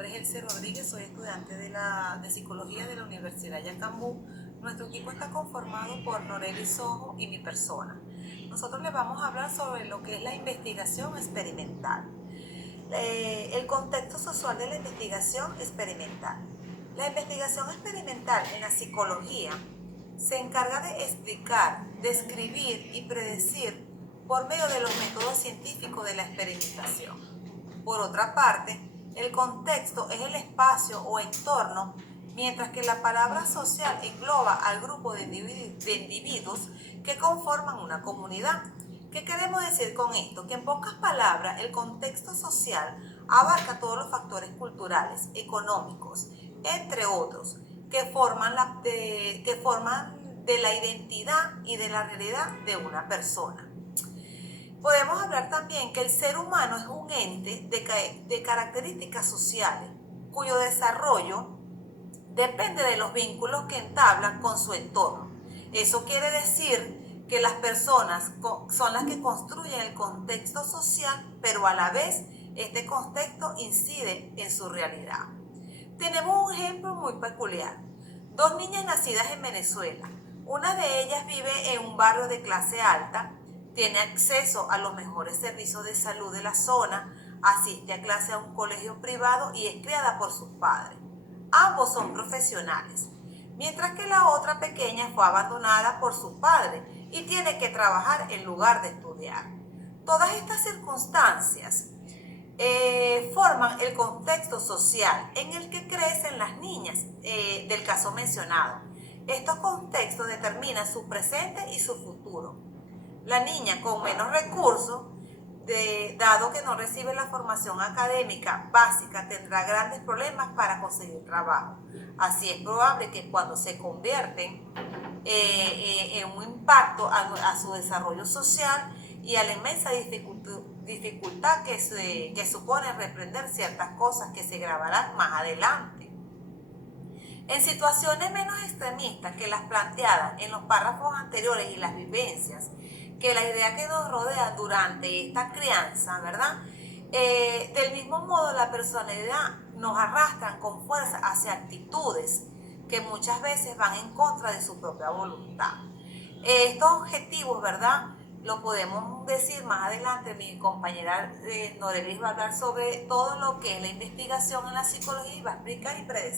nombre es Elsie Rodríguez, soy estudiante de Psicología de la Universidad Yacambú. Nuestro equipo está conformado por Noreli Sojo y mi persona. Nosotros les vamos a hablar sobre lo que es la investigación experimental. El contexto social de la investigación experimental. La investigación experimental en la psicología se encarga de explicar, describir y predecir por medio de los métodos científicos de la experimentación. Por otra parte, el contexto es el espacio o entorno, mientras que la palabra social engloba al grupo de individuos que conforman una comunidad. ¿Qué queremos decir con esto? Que en pocas palabras, el contexto social abarca todos los factores culturales, económicos, entre otros, que forman de la identidad y de la realidad de una persona. Podemos hablar también que el ser humano es un ente de características sociales, cuyo desarrollo depende de los vínculos que entablan con su entorno. Eso quiere decir que las personas son las que construyen el contexto social, pero a la vez este contexto incide en su realidad. Tenemos un ejemplo muy peculiar. Dos niñas nacidas en Venezuela. Una de ellas vive en un barrio de clase alta, tiene acceso a los mejores servicios de salud de la zona, asiste a clase a un colegio privado y es criada por sus padres. Ambos son profesionales, mientras que la otra pequeña fue abandonada por sus padres y tiene que trabajar en lugar de estudiar. Todas estas circunstancias forman el contexto social en el que crecen las niñas del caso mencionado. Estos contextos determinan su presente y su futuro. La niña con menos recursos, dado que no recibe la formación académica básica, tendrá grandes problemas para conseguir trabajo. Así es probable que cuando se convierten en un impacto a su desarrollo social y a la inmensa dificultad que supone reprender ciertas cosas que se grabarán más adelante. En situaciones menos extremistas que las planteadas en los párrafos anteriores y las vivencias, que la idea que nos rodea durante esta crianza, ¿verdad? Del mismo modo, la personalidad nos arrastran con fuerza hacia actitudes que muchas veces van en contra de su propia voluntad. Estos objetivos, ¿verdad? Lo podemos decir más adelante. Mi compañera Noreli va a hablar sobre todo lo que es la investigación en la psicología y va a explicar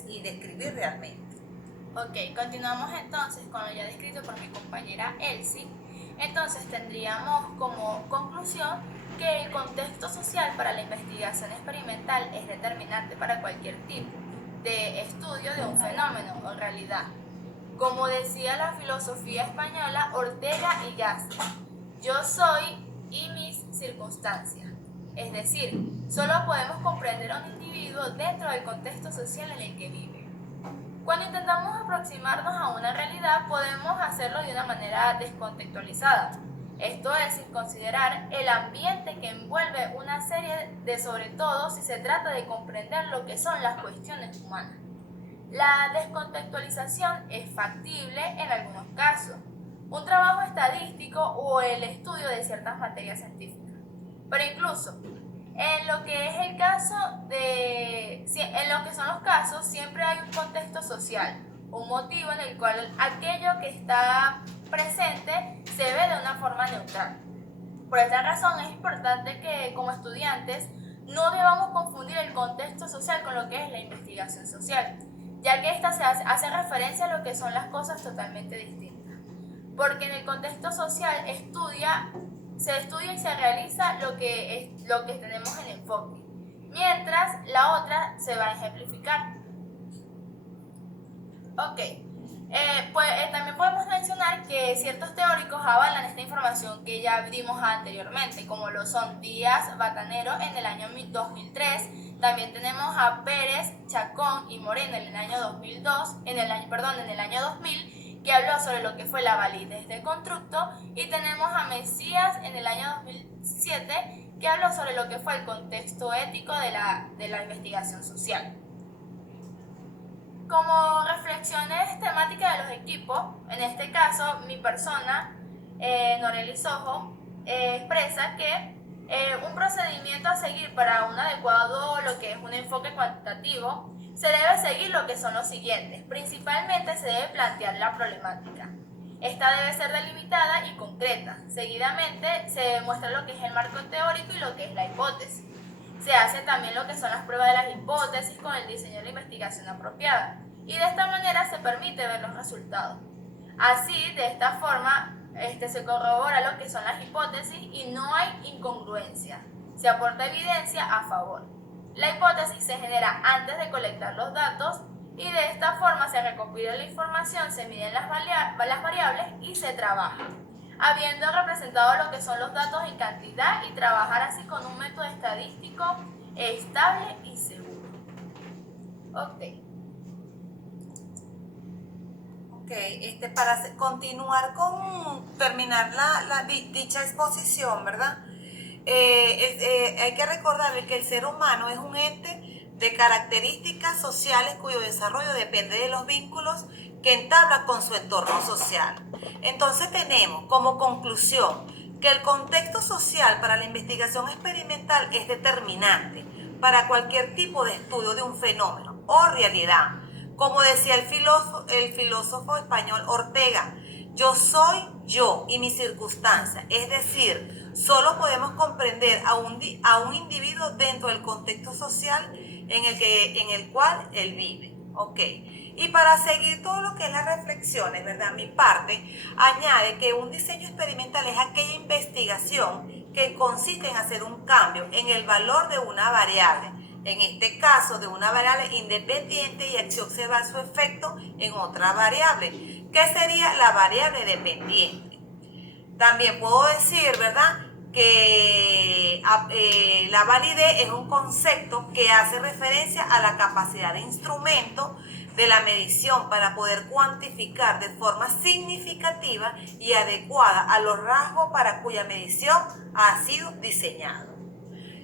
y describir realmente. Ok, continuamos entonces con lo ya descrito por mi compañera Elsie. Entonces tendríamos como conclusión que el contexto social para la investigación experimental es determinante para cualquier tipo de estudio de un fenómeno o realidad. Como decía la filosofía española Ortega y Gasset, yo soy y mis circunstancias. Es decir, solo podemos comprender a un individuo dentro del contexto social en el que vive. Cuando intentamos aproximarnos a una realidad, podemos hacerlo de una manera descontextualizada. Esto es, sin considerar el ambiente que envuelve una serie de, sobre todo si se trata de comprender lo que son las cuestiones humanas. La descontextualización es factible en algunos casos, un trabajo estadístico o el estudio de ciertas materias científicas. Pero incluso en lo que es el caso en lo que son los casos, siempre hay un contexto social, un motivo en el cual aquello que está presente se ve de una forma neutral. Por esta razón es importante que como estudiantes no debamos confundir el contexto social con lo que es la investigación social, ya que esta hace referencia a lo que son las cosas totalmente distintas. Porque en el contexto social se estudia y se realiza lo que tenemos en enfoque, mientras la otra se va a ejemplificar. Ok, también podemos mencionar que ciertos teóricos avalan esta información que ya vimos anteriormente, como lo son Díaz Batanero en el año 2003, también tenemos a Pérez, Chacón y Moreno en el año 2000, que habló sobre lo que fue la validez del constructo, y tenemos a Mesías en el año 2007, que habló sobre lo que fue el contexto ético de la investigación social. Como reflexiones temáticas de los equipos, en este caso mi persona, Noreli Sojo, expresa que Un procedimiento a seguir para un adecuado, lo que es un enfoque cuantitativo, se debe seguir lo que son los siguientes. Principalmente se debe plantear la problemática. Esta debe ser delimitada y concreta. Seguidamente se demuestra lo que es el marco teórico y lo que es la hipótesis. Se hace también lo que son las pruebas de las hipótesis con el diseño de la investigación apropiada. Y de esta manera se permite ver los resultados. Así, de esta forma, se corrobora lo que son las hipótesis y no hay incongruencia. Se aporta evidencia a favor. La hipótesis se genera antes de colectar los datos y de esta forma se recopila la información, se miden las variables y se trabaja, habiendo representado lo que son los datos en cantidad y trabajar así con un método estadístico estable y seguro. Para continuar con terminar dicha exposición, ¿verdad? Hay que recordar que el ser humano es un ente de características sociales cuyo desarrollo depende de los vínculos que entabla con su entorno social. Entonces tenemos como conclusión que el contexto social para la investigación experimental es determinante para cualquier tipo de estudio de un fenómeno o realidad. Como decía el filósofo español Ortega, yo soy yo y mi circunstancia, es decir, solo podemos comprender a un individuo dentro del contexto social en el cual él vive. Y para seguir todo lo que es las reflexiones, ¿verdad? Mi parte añade que un diseño experimental es aquella investigación que consiste en hacer un cambio en el valor de una variable, en este caso de una variable independiente, y así observar su efecto en otra variable, que sería la variable dependiente. También puedo decir, ¿verdad?, que la validez es un concepto que hace referencia a la capacidad de instrumento de la medición para poder cuantificar de forma significativa y adecuada a los rasgos para cuya medición ha sido diseñado.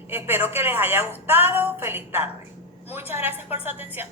Espero que les haya gustado. Feliz tarde. Muchas gracias por su atención.